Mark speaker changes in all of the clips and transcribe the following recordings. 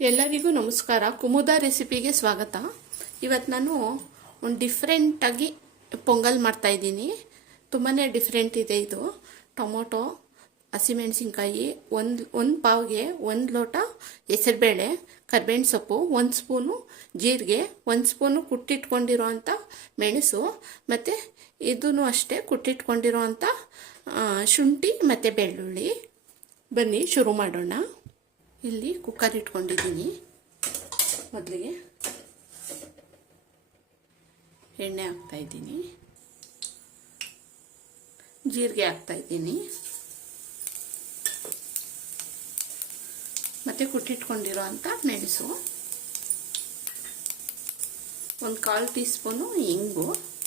Speaker 1: ಎಲ್ಲರಿಗೂ ನಮಸ್ಕಾರ. ಕುಮುದ ರೆಸಿಪಿಗೆ ಸ್ವಾಗತ. ಇವತ್ತು ನಾನು ಒಂದು ಡಿಫ್ರೆಂಟಾಗಿ ಪೊಂಗಲ್ ಮಾಡ್ತಾ ಇದ್ದೀನಿ. ತುಂಬಾ ಡಿಫ್ರೆಂಟ್ ಇದೆ ಇದು. ಟೊಮೊಟೊ ಹಸಿಮೆಣಸಿನ್ಕಾಯಿ ಒಂದು ಒಂದು ಪಾವ್ಗೆ ಒಂದು ಲೋಟ ಹೆಸರುಬೇಳೆ, ಕರ್ಬೇವಿನ ಸೊಪ್ಪು, ಒಂದು ಸ್ಪೂನು ಜೀರಿಗೆ, ಒಂದು ಸ್ಪೂನು ಕುಟ್ಟಿಟ್ಕೊಂಡಿರೋ ಅಂಥ ಮೆಣಸು, ಮತ್ತು ಇದೂ ಅಷ್ಟೇ ಕುಟ್ಟಿಟ್ಕೊಂಡಿರೋ ಅಂಥ ಶುಂಠಿ ಮತ್ತು ಬೆಳ್ಳುಳ್ಳಿ. ಬನ್ನಿ, ಶುರು ಮಾಡೋಣ. ಇಲ್ಲಿ ಕುಕ್ಕರ್ ಇಟ್ಕೊಂಡಿದ್ದೀನಿ ಮೊದಲಿಗೆ. ಎಣ್ಣೆ ಹಾಕ್ತಾ ಇದ್ದೀನಿ. ಜೀರಿಗೆ ಹಾಕ್ತಾ ಇದ್ದೀನಿ. ಮತ್ತು ಕುಟ್ಟಿಟ್ಕೊಂಡಿರೋ ಅಂಥ ಮೆಣಸು. ಒಂದು ಕಾಲು ಟೀ ಸ್ಪೂನು ಇಂಗು.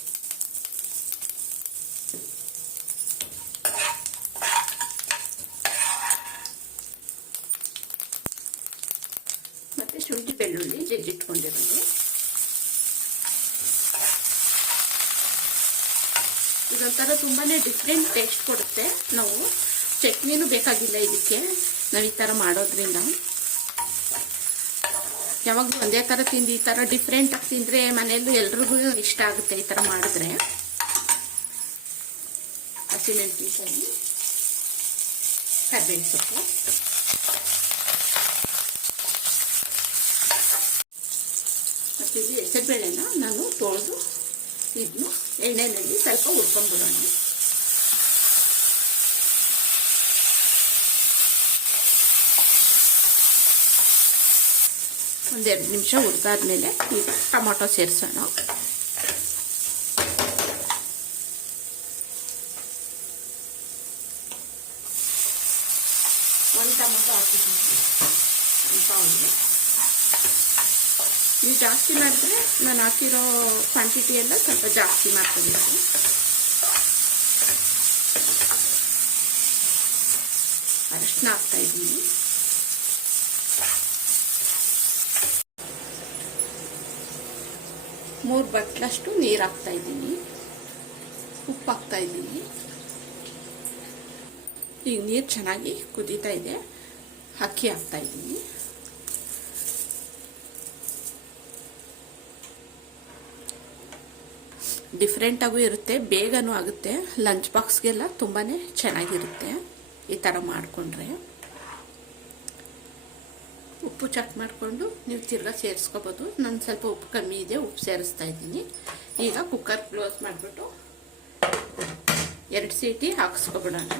Speaker 1: ಮತ್ತು ಶುಂಠಿ ಬೆಳ್ಳುಳ್ಳಿ ಜಜ್ಜಿಟ್ಕೊಂಡಿರೋದು ಇದೊಂಥರ ತುಂಬಾ ಡಿಫ್ರೆಂಟ್ ಟೇಸ್ಟ್ ಕೊಡುತ್ತೆ. ನಾವು ಚಟ್ನಿನೂ ಬೇಕಾಗಿಲ್ಲ ಇದಕ್ಕೆ. ನಾವು ಈ ಥರ ಮಾಡೋದ್ರಿಂದ. ಯಾವಾಗಲೂ ಒಂದೇ ಥರ ತಿಂದು ಈ ಥರ ಡಿಫ್ರೆಂಟಾಗಿ ತಿಂದರೆ ಮನೆಯಲ್ಲೂ ಎಲ್ರಿಗೂ ಇಷ್ಟ ಆಗುತ್ತೆ ಈ ಥರ ಮಾಡಿದ್ರೆ. ಹಸಿಮೆಣಸಿನ್ಕಾಯಿ ಕರ್ಬೇವಿನ ಸೊಪ್ಪು. ಇಲ್ಲಿ ಹೆಸರುಬೇಳೆನ ನಾನು ತೊಳೆದು ಇದನ್ನು ಎಣ್ಣೆಯಲ್ಲಿ ಸ್ವಲ್ಪ ಹುರ್ಕೊಂಡ್ಬಿಡೋಣ. ಒಂದೆರಡು ನಿಮಿಷ ಹುರಿದಾದ್ಮೇಲೆ ಈ ಟೊಮೊಟೊ ಸೇರಿಸೋಣ. ಒಂದು ಟೊಮೊಟೊ ಹಾಕಿದ್ದೀನಿ. ಒಂದು ಪಾವಿಗೆ ನೀವು ಜಾಸ್ತಿ ಮಾಡಿದ್ರೆ ನಾನು ಹಾಕಿರೋ ಕ್ವಾಂಟಿಟಿ ಎಲ್ಲ ಸ್ವಲ್ಪ ಜಾಸ್ತಿ ಮಾಡ್ಕೋಬೇಕು ಅರಶಿನ ಹಾಕ್ತಾ ಇದ್ದೀನಿ. ಮೂರು ಬಟ್ಲಷ್ಟು ನೀರು ಹಾಕ್ತಾ ಇದ್ದೀನಿ. ಉಪ್ಪು ಹಾಕ್ತಾ ಇದ್ದೀನಿ. ಈಗ ನೀರು ಚೆನ್ನಾಗಿ ಕುದೀತಾ ಇದೆ. ಅಕ್ಕಿ ಹಾಕ್ತಾ ಇದ್ದೀನಿ. ಡಿಫ್ರೆಂಟಾಗೂ ಇರುತ್ತೆ, ಬೇಗನೂ ಆಗುತ್ತೆ. ಲಂಚ್ ಬಾಕ್ಸ್ಗೆಲ್ಲ ತುಂಬಾ ಚೆನ್ನಾಗಿರುತ್ತೆ ಈ ಥರ ಮಾಡಿಕೊಂಡ್ರೆ. ಉಪ್ಪು ಚೆಕ್ ಮಾಡಿಕೊಂಡು ನೀವು ತಿರ್ಗಾ ಸೇರಿಸ್ಕೋಬೋದು. ನಾನು ಸ್ವಲ್ಪ ಉಪ್ಪು ಕಮ್ಮಿ ಇದೆ, ಉಪ್ಪು ಸೇರಿಸ್ತಾ ಇದ್ದೀನಿ. ಈಗ ಕುಕ್ಕರ್ ಕ್ಲೋಸ್ ಮಾಡಿಬಿಟ್ಟು ಎರಡು ಸೀಟಿ ಹಾಕಿಸ್ಕೊಬಿಡೋಣ.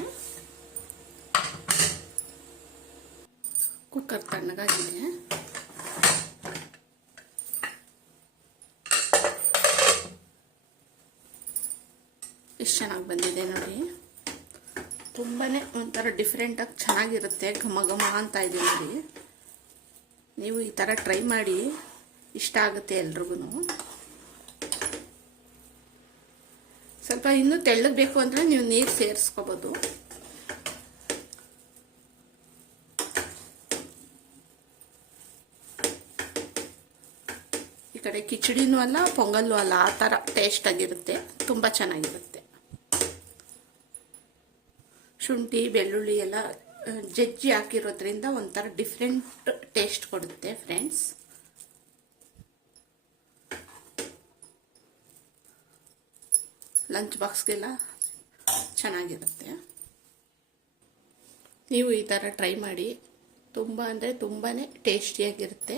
Speaker 1: ಕುಕ್ಕರ್ ತಣ್ಣಗಾಗಿದೆ. ಎಷ್ಟು ಚೆನ್ನಾಗಿ ಬಂದಿದೆ ನೋಡಿ. ತುಂಬಾ ಒಂಥರ ಡಿಫ್ರೆಂಟಾಗಿ ಚೆನ್ನಾಗಿರುತ್ತೆ, ಘಮ ಘಮ ಅಂತ ಇದೆ ನೋಡಿ. ನೀವು ಈ ಥರ ಟ್ರೈ ಮಾಡಿ, ಇಷ್ಟ ಆಗುತ್ತೆ ಎಲ್ರಿಗೂ ಸ್ವಲ್ಪ ಇನ್ನೂ ತೆಳ್ಳಗೆ ಬೇಕು ಅಂದರೆ ನೀವು ನೀರು ಸೇರಿಸ್ಕೋಬೋದು. ಈ ಕಡೆ ಕಿಚಡಿನೂ ಅಲ್ಲ, ಪೊಂಗಲ್ಲೂ ಅಲ್ಲ, ಆ ಥರ ಟೇಸ್ಟಾಗಿರುತ್ತೆ ತುಂಬ ಚೆನ್ನಾಗಿರುತ್ತೆ. ಶುಂಠಿ, ಬೆಳ್ಳುಳ್ಳಿ ಎಲ್ಲ ಜಜ್ಜಿ ಹಾಕಿರೋದ್ರಿಂದ ಒಂಥರ ಡಿಫ್ರೆಂಟ್ ಟೇಸ್ಟ್ ಕೊಡುತ್ತೆ ಫ್ರೆಂಡ್ಸ್ ಲಂಚ್ ಬಾಕ್ಸ್ಗೆಲ್ಲ ಚೆನ್ನಾಗಿರುತ್ತೆ. ನೀವು ಈ ಥರ ಟ್ರೈ ಮಾಡಿ, ತುಂಬ ಅಂದರೆ ತುಂಬಾ ಟೇಸ್ಟಿಯಾಗಿರುತ್ತೆ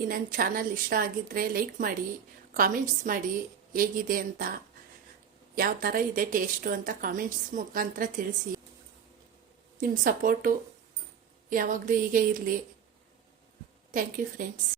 Speaker 1: ಈ ನನ್ನ ಚಾನಲ್ ಇಷ್ಟ ಆಗಿದ್ದರೆ ಲೈಕ್ ಮಾಡಿ ಕಾಮೆಂಟ್ಸ್ ಮಾಡಿ, ಹೇಗಿದೆ ಅಂತ. ಯಾವ ಥರ ಇದೆ ಟೇಸ್ಟು ಅಂತ ಕಾಮೆಂಟ್ಸ್ ಮುಖಾಂತರ ತಿಳಿಸಿ. ನಿಮ್ಮ ಸಪೋರ್ಟು ಯಾವಾಗಲೂ ಹೀಗೆ ಇರಲಿ. Thank you friends